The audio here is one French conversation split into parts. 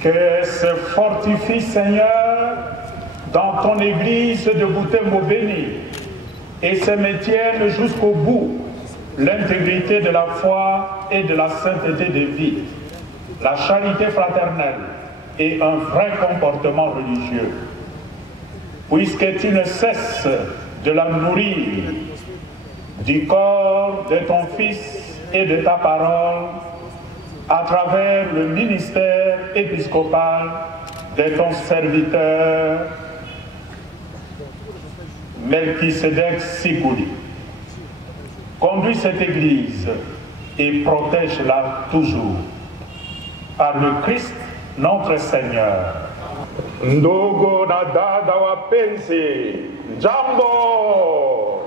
Que se fortifie, Seigneur, dans ton église de Butembo-Beni et se maintienne jusqu'au bout l'intégrité de la foi et de la sainteté des vies, la charité fraternelle et un vrai comportement religieux. Puisque tu ne cesses de la nourrir du corps de ton Fils et de ta parole, à travers le ministère épiscopal de ton serviteur Melchisedec Sikuli. Conduis cette Église et protège-la toujours. Par le Christ, notre Seigneur. Ndogo na dada wapenzi, jambo!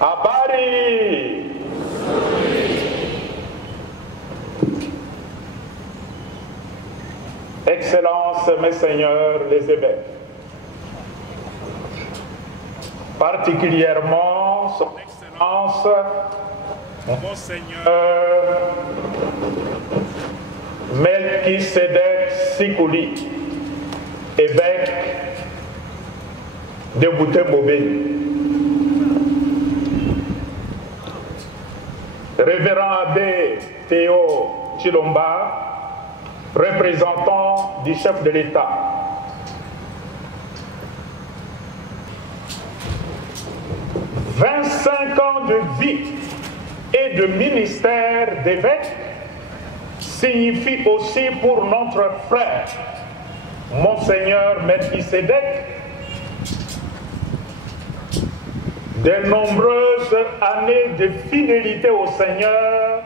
Habari! Excellences, mes seigneurs les évêques, particulièrement son Excellence, Monseigneur Melchisedec Sikuli, évêque de Butembo-Beni. Révérend Abbé Théo Chilomba, représentant du chef de l'État. « 25 ans de vie et de ministère d'évêque signifie aussi pour notre frère, Monseigneur Melchisedec, de nombreuses années de fidélité au Seigneur,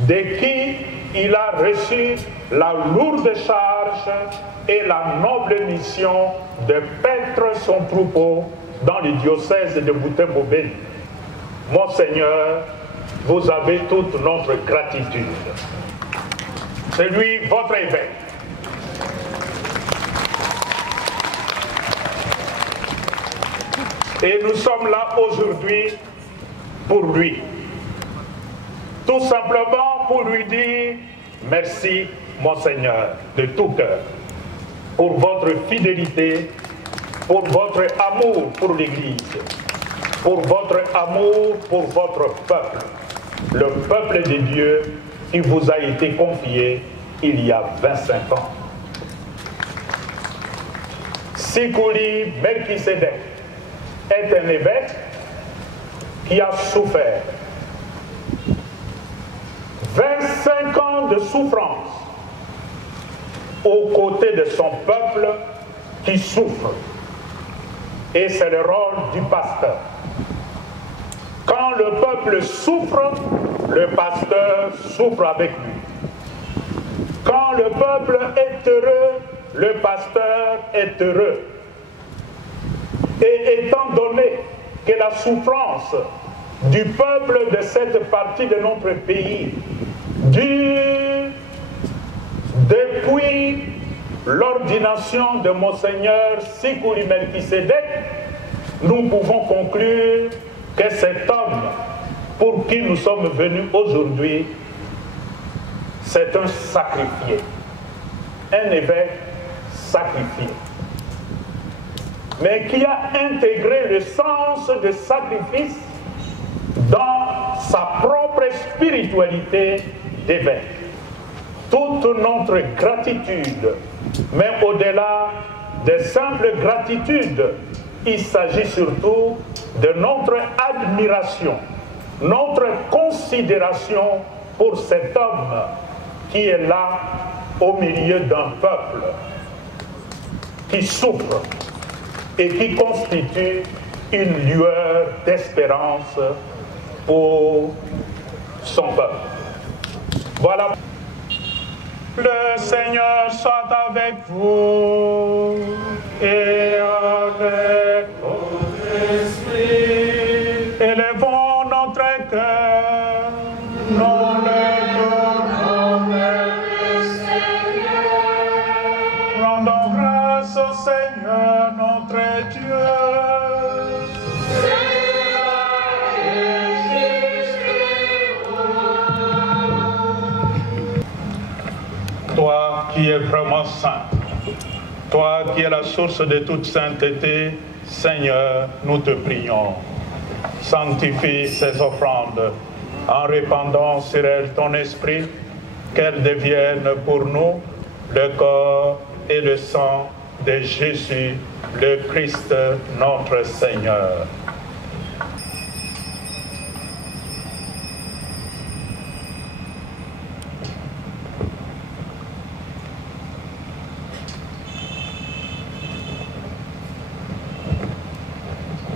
de qui il a reçu la lourde charge et la noble mission de paître son troupeau dans le diocèse de Butembo-Beni. Monseigneur, vous avez toute notre gratitude. C'est lui, votre évêque. Et nous sommes là aujourd'hui pour lui. Tout simplement pour lui dire merci, Monseigneur, de tout cœur, pour votre fidélité, pour votre amour pour l'Église, pour votre amour pour votre peuple, le peuple de Dieu qui vous a été confié il y a 25 ans. Sikuli Melchisedec est un évêque qui a souffert 25 ans de souffrance aux côtés de son peuple qui souffre. Et c'est le rôle du pasteur. Quand Quand le peuple souffre, le pasteur souffre avec lui. Quand le peuple est heureux, le pasteur est heureux. Et étant donné que la souffrance du peuple de cette partie de notre pays dure depuis l'ordination de Monseigneur Sikuli Melchisedec, nous pouvons conclure que cet homme pour qui nous sommes venus aujourd'hui, c'est un sacrifié, un évêque sacrifié, mais qui a intégré le sens de sacrifice dans sa propre spiritualité d'évêque. Toute notre gratitude, mais au-delà de simple gratitude, il s'agit surtout de notre admiration, notre considération pour cet homme qui est là au milieu d'un peuple qui souffre et qui constitue une lueur d'espérance pour son peuple. Voilà. Le Seigneur soit avec vous et avec votre esprit. Élevons notre cœur, nous le donnons le Seigneur. Rendons grâce au Seigneur notre Dieu. Toi qui es vraiment saint, toi qui es la source de toute sainteté, Seigneur, nous te prions. Sanctifie ces offrandes en répandant sur elles ton esprit, qu'elles deviennent pour nous le corps et le sang de Jésus, le Christ, notre Seigneur.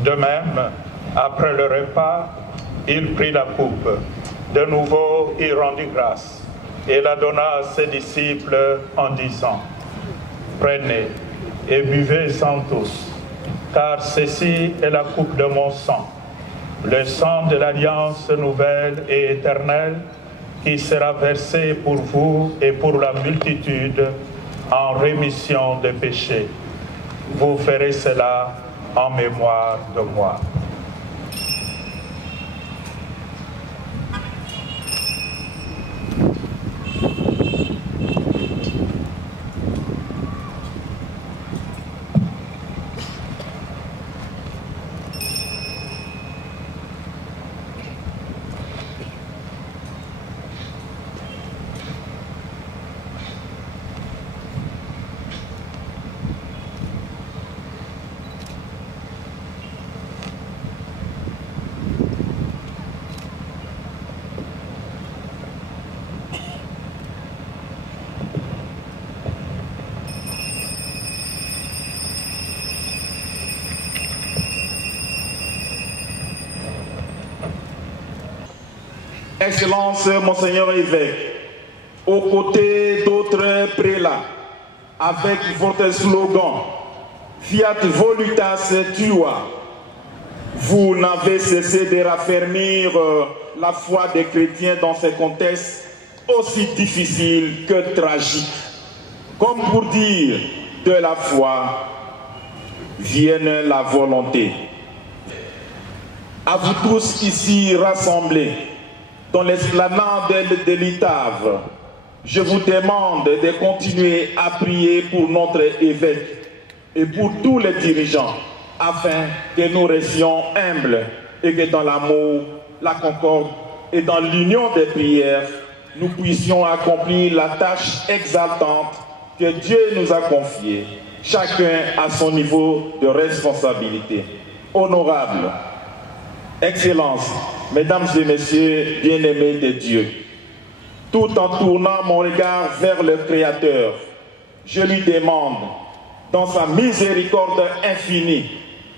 De même, après le repas, il prit la coupe. De nouveau, il rendit grâce et la donna à ses disciples en disant: prenez et buvez-en tous, car ceci est la coupe de mon sang, le sang de l'alliance nouvelle et éternelle, qui sera versé pour vous et pour la multitude en rémission des péchés. Vous ferez cela en mémoire de moi. Excellence, Monseigneur évêque, aux côtés d'autres prélats, avec votre slogan Fiat Voluntas Tua, vous n'avez cessé de raffermir la foi des chrétiens dans ces contextes aussi difficiles que tragiques. Comme pour dire, de la foi vienne la volonté. À vous tous ici rassemblés, dans l'esplanade de l'Itave, je vous demande de continuer à prier pour notre évêque et pour tous les dirigeants, afin que nous restions humbles et que dans l'amour, la concorde et dans l'union des prières, nous puissions accomplir la tâche exaltante que Dieu nous a confiée, chacun à son niveau de responsabilité. Honorable, Excellences, Mesdames et Messieurs, bien-aimés de Dieu, tout en tournant mon regard vers le Créateur, je lui demande, dans sa miséricorde infinie,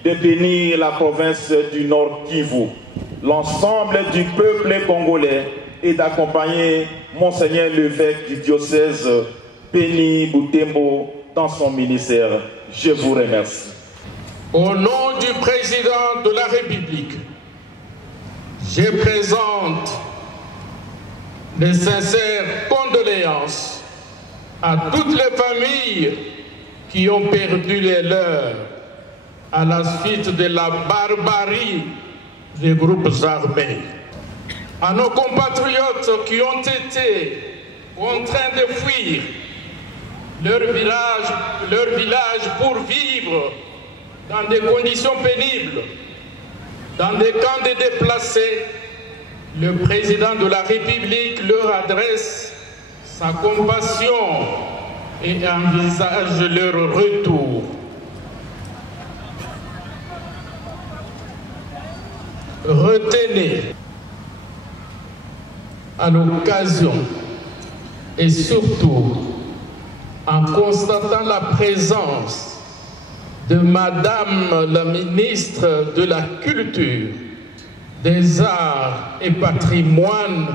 de bénir la province du Nord Kivu, l'ensemble du peuple congolais et d'accompagner Monseigneur l'évêque du diocèse Béni Boutembo dans son ministère. Je vous remercie. Au nom du président de la République, je présente de sincères condoléances à toutes les familles qui ont perdu les leurs à la suite de la barbarie des groupes armés. À nos compatriotes qui ont été contraints de fuir leur village pour vivre dans des conditions pénibles, dans des camps de déplacés, le président de la République leur adresse sa compassion et envisage leur retour. Retenez à l'occasion et surtout en constatant la présence de Madame la ministre de la Culture, des Arts et Patrimoine,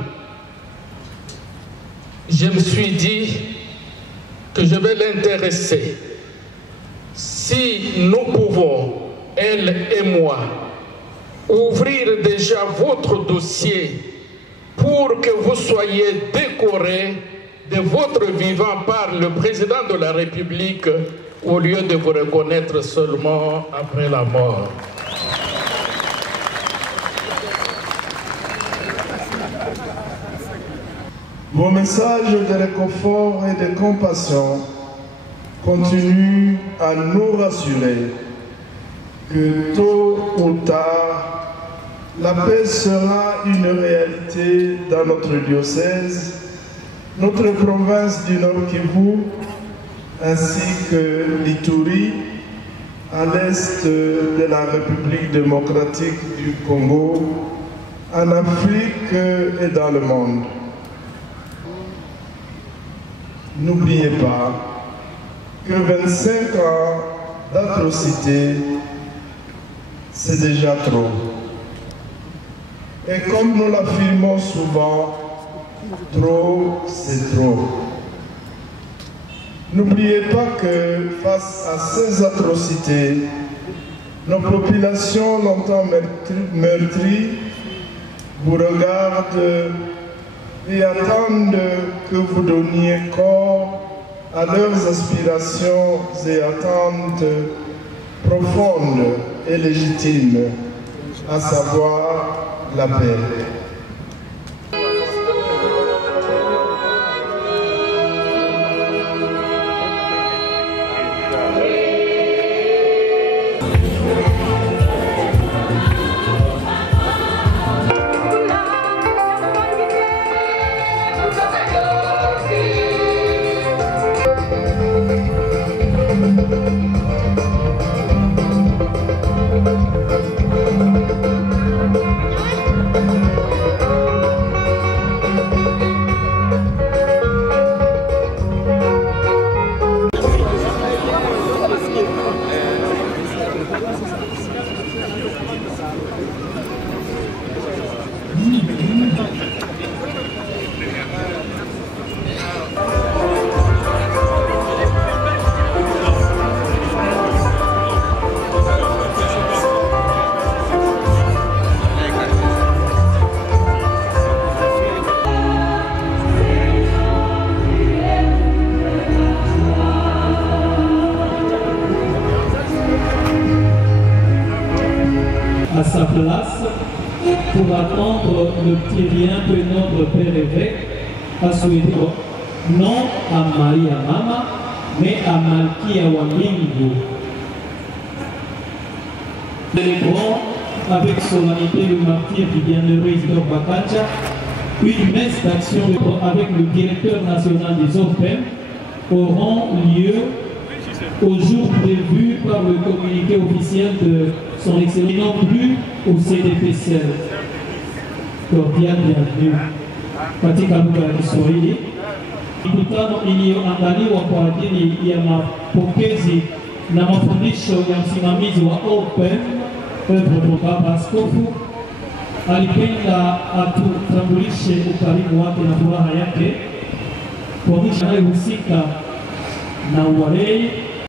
je me suis dit que je vais l'intéresser. Si nous pouvons, elle et moi, ouvrir déjà votre dossier pour que vous soyez décoré de votre vivant par le président de la République au lieu de vous reconnaître seulement après la mort. Vos messages de réconfort et de compassion continuent à nous rassurer que tôt ou tard, la paix sera une réalité dans notre diocèse, notre province du Nord Kivu, ainsi que l'Ituri, à l'est de la République démocratique du Congo, en Afrique et dans le monde. N'oubliez pas que 25 ans d'atrocité, c'est déjà trop. Et comme nous l'affirmons souvent, trop, c'est trop. N'oubliez pas que face à ces atrocités, nos populations longtemps meurtries vous regardent et attendent que vous donniez corps à leurs aspirations et attentes profondes et légitimes, à savoir la paix. À sa place pour attendre le petit rien que notre Père évêque a souhaité, non à Maria Mama, mais à Malkia Wambingu. Célébrons avec solennité le martyr du bienheureux Isidore Bakacha, une messe d'action avec le directeur national des OPEM auront lieu au jour prévu par le communiqué officiel de son excellence non plus au CDPCL. Cordial bienvenue. Katika lugha ya Kiswahili, mikutano iliyoandaliwa kwa ajili ya mapokezi na mafundisho ya msimamizi wa OPEM Baba Askofu alipenda atutambulishe ukarimu wake na furaha yake kwa mwisho anayehusika na uwalei